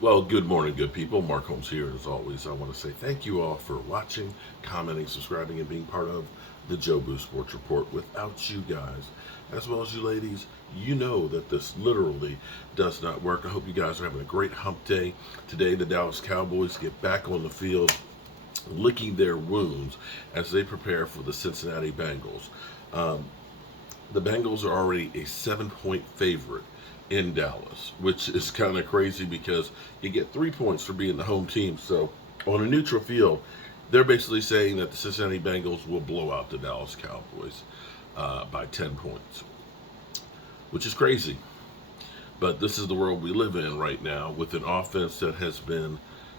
Well, good morning, good people. Mark Holmes here. As always, I want to say thank you all for watching, commenting, subscribing, and being part of the Joe Boo Sports Report. Without you guys, as well as you ladies, you know that this literally does not work. I hope you guys are having a great hump day. Today, the Dallas Cowboys get back on the field, licking their wounds as they prepare for the Cincinnati Bengals. Um, the Bengals are already a 7-point favorite in Dallas, which is kind of crazy because you get 3 points for being the home team. So on a neutral field, they're basically saying that the Cincinnati Bengals will blow out the Dallas Cowboys by 10 points, which is crazy. But this is the world we live in right now with an offense that has been,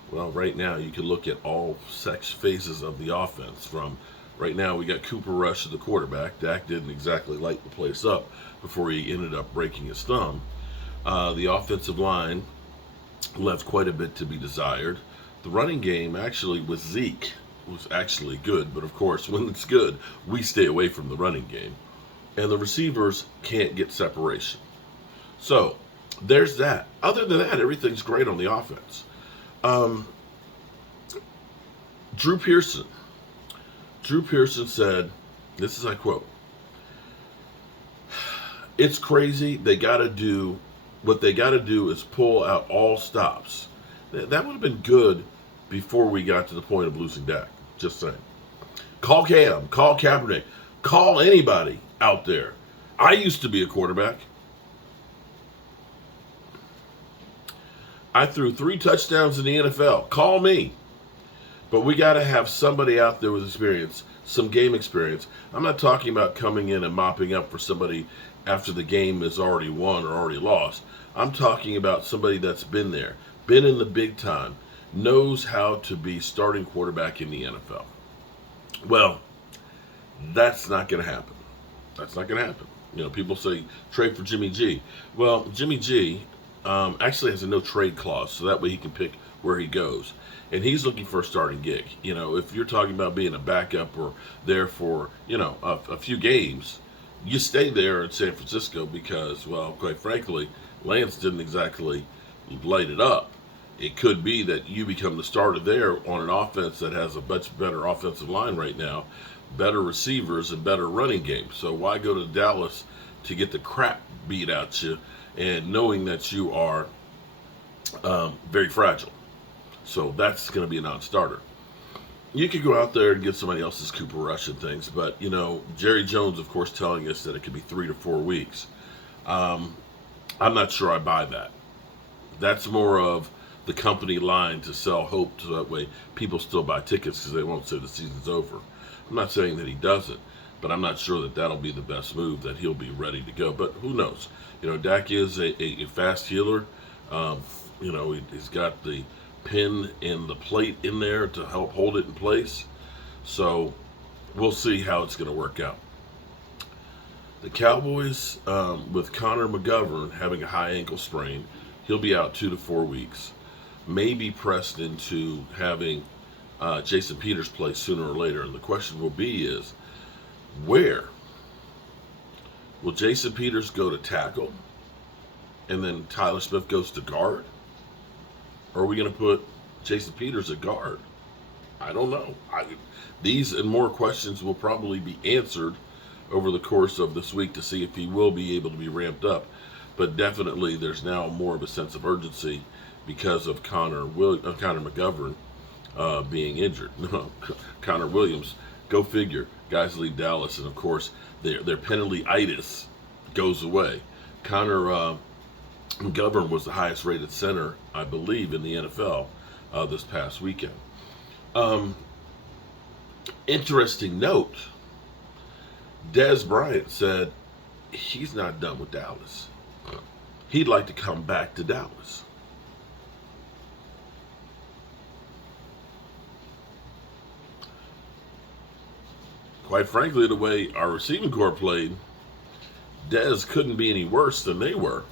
well, right now you can look at all six phases of the offense. From right now, we got Cooper Rush as the quarterback. Dak didn't exactly light the place up before he ended up breaking his thumb. The offensive line left quite a bit to be desired. The running game actually with Zeke was actually good, but of course, when it's good, we stay away from the running game. And the receivers can't get separation. So there's that. Other than that, everything's great on the offense. Um, Drew Pearson. Drew Pearson said, this is I quote, "It's crazy. They got to do what they got to do is pull out all stops." That would have been good before we got to the point of losing Dak. Just saying. Call Cam, call Kaepernick, call anybody out there. I used to be a quarterback. I threw 3 touchdowns in the NFL. Call me. But we got to have somebody out there with experience, some game experience. I'm not talking about coming in and mopping up for somebody after the game is already won or already lost. I'm talking about somebody that's been there, been in the big time, knows how to be starting quarterback in the NFL. Well, that's not going to happen. That's not going to happen. You know, people say trade for Jimmy G. Well, Jimmy G actually has a no trade clause, so that way he can pick where he goes. And he's looking for a starting gig. You know, if you're talking about being a backup or there for, you know, a few games, you stay there in San Francisco because, well, quite frankly, Lance didn't exactly light it up. It could be that you become the starter there on an offense that has a much better offensive line right now, better receivers, and better running game. So why go to Dallas to get the crap beat out you and knowing that you are very fragile? So that's going to be a non-starter. You could go out there and get somebody else's Cooper Rush and things, but, you know, Jerry Jones, of course, telling us that it could be 3 to 4 weeks. I'm not sure I buy that. That's more of the company line to sell hope, so that way people still buy tickets because they won't say the season's over. I'm not saying that he doesn't, but I'm not sure that that'll be the best move, that he'll be ready to go. But who knows? You know, Dak is a fast healer. You know, he's got the pin and the plate in there to help hold it in place. So we'll see how it's going to work out. The Cowboys, with Connor McGovern having a high ankle sprain, he'll be out 2 to 4 weeks. Maybe pressed into having Jason Peters play sooner or later. And the question will be is, where? Will Jason Peters go to tackle and then Tyler Smith goes to guard? Or are we going to put Jason Peters at guard? I don't know. These and more questions will probably be answered over the course of this week to see if he will be able to be ramped up. But definitely there's now more of a sense of urgency because of Connor McGovern being injured. No, Connor Williams, go figure. Guys leave Dallas, and of course their penalty-itis goes away. Connor McGovern was the highest rated center, I believe, in the NFL this past weekend. Interesting note, Dez Bryant said he's not done with Dallas. He'd like to come back to Dallas. Quite frankly, the way our receiving corps played, Dez couldn't be any worse than they were.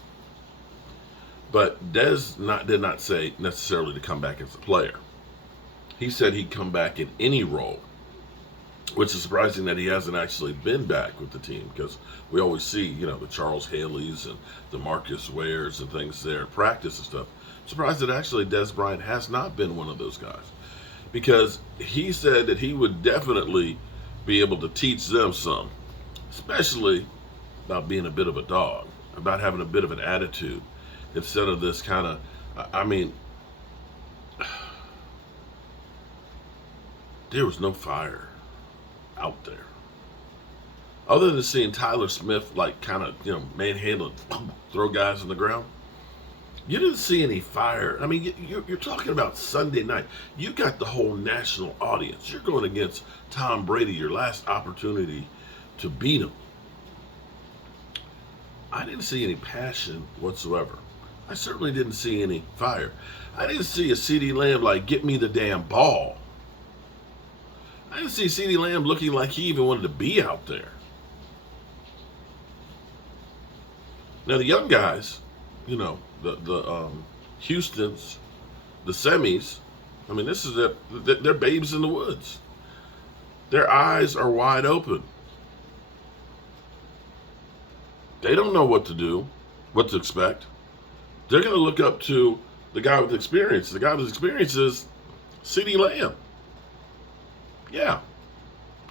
But Dez did not say necessarily to come back as a player. He said he'd come back in any role. which is surprising that he hasn't actually been back with the team, because we always see, the Charles Haley's and the Marcus Wares and things there at practice and stuff. Surprised that actually Dez Bryant has not been one of those guys, because he said that he would definitely be able to teach them some, especially about being a bit of a dog, about having a bit of an attitude instead of this kind of, I mean, there was no fire out there. Other than seeing Tyler Smith, like, kind of, manhandle, throw guys on the ground, you didn't see any fire. I mean, you're talking about Sunday night. You got the whole national audience. You're going against Tom Brady, your last opportunity to beat him. I didn't see any passion whatsoever. I certainly didn't see any fire. I didn't see a CeeDee Lamb like, get me the damn ball. I didn't see CeeDee Lamb looking like he even wanted to be out there. Now the young guys, the Houstons, the semis, I mean, this is they're babes in the woods. Their eyes are wide open. They don't know what to do, what to expect. They're going to look up to the guy with experience. The guy with experience is CeeDee Lamb. Yeah.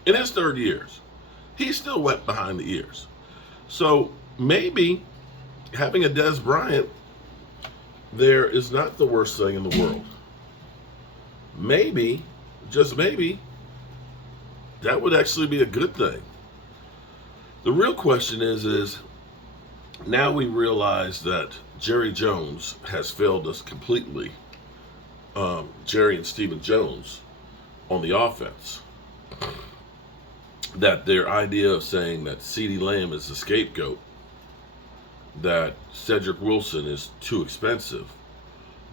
In his third years. He's still wet behind the ears. So maybe having a Dez Bryant there is not the worst thing in the world. Maybe, just maybe, that would actually be a good thing. The real question is now we realize that Jerry Jones has failed us completely. Jerry and Stephen Jones on the offense. That their idea of saying that CeeDee Lamb is the scapegoat, that Cedric Wilson is too expensive,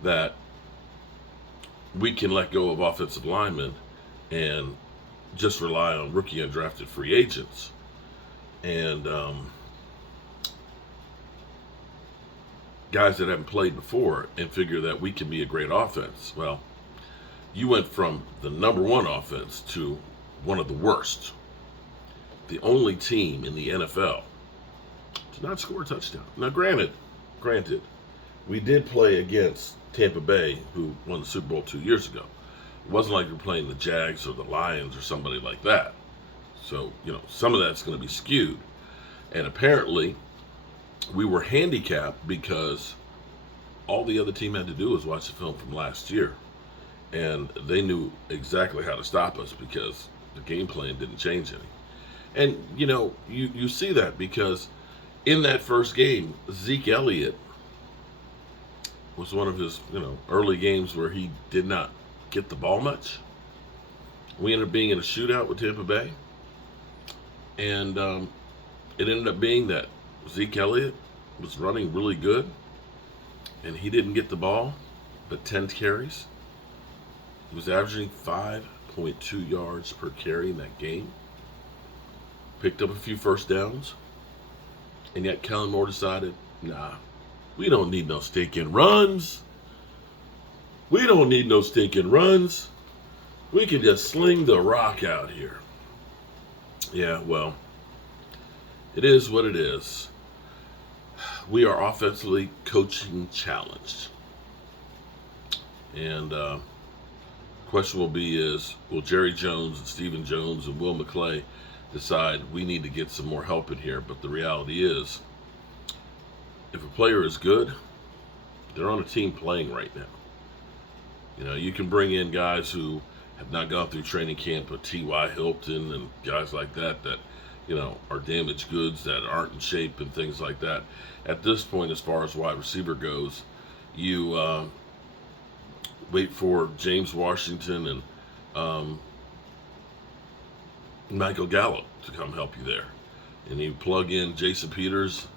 that we can let go of offensive linemen and just rely on rookie undrafted free agents. And guys that haven't played before, and figure that we can be a great offense. Well, you went from the number one offense to one of the worst. The only team in the NFL to not score a touchdown. Now, granted, we did play against Tampa Bay, who won the Super Bowl 2 years ago. It wasn't like we were playing the Jags or the Lions or somebody like that. So, some of that's going to be skewed. And apparently, we were handicapped because all the other team had to do was watch the film from last year. And they knew exactly how to stop us because the game plan didn't change any. And, you see that because in that first game, Zeke Elliott was one of his, early games where he did not get the ball much. We ended up being in a shootout with Tampa Bay. And it ended up being that Zeke Elliott was running really good. And he didn't get the ball, but 10 carries. He was averaging 5.2 yards per carry in that game. Picked up a few first downs. And yet Kellen Moore decided, nah, we don't need no stinking runs. We don't need no stinking runs. We can just sling the rock out here. Yeah, well, it is what it is. We are offensively coaching challenged. And question will be will Jerry Jones and Stephen Jones and Will McClay decide we need to get some more help in here? But the reality is, if a player is good, they're on a team playing right now. You can bring in guys who have not gone through training camp, but T.Y. Hilton and guys like that, are damaged goods that aren't in shape and things like that. At this point, as far as wide receiver goes, you wait for James Washington and Michael Gallup to come help you there. And you plug in Jason Peters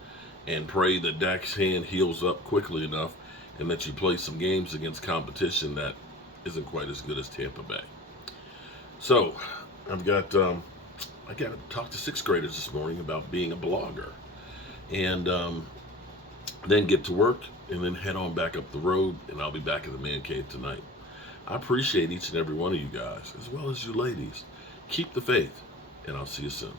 and pray that Dak's hand heals up quickly enough and that you play some games against competition that isn't quite as good as Tampa Bay. So, I got to talk to sixth graders this morning about being a blogger. And then get to work and then head on back up the road, and I'll be back in the man cave tonight. I appreciate each and every one of you guys, as well as you ladies. Keep the faith, and I'll see you soon.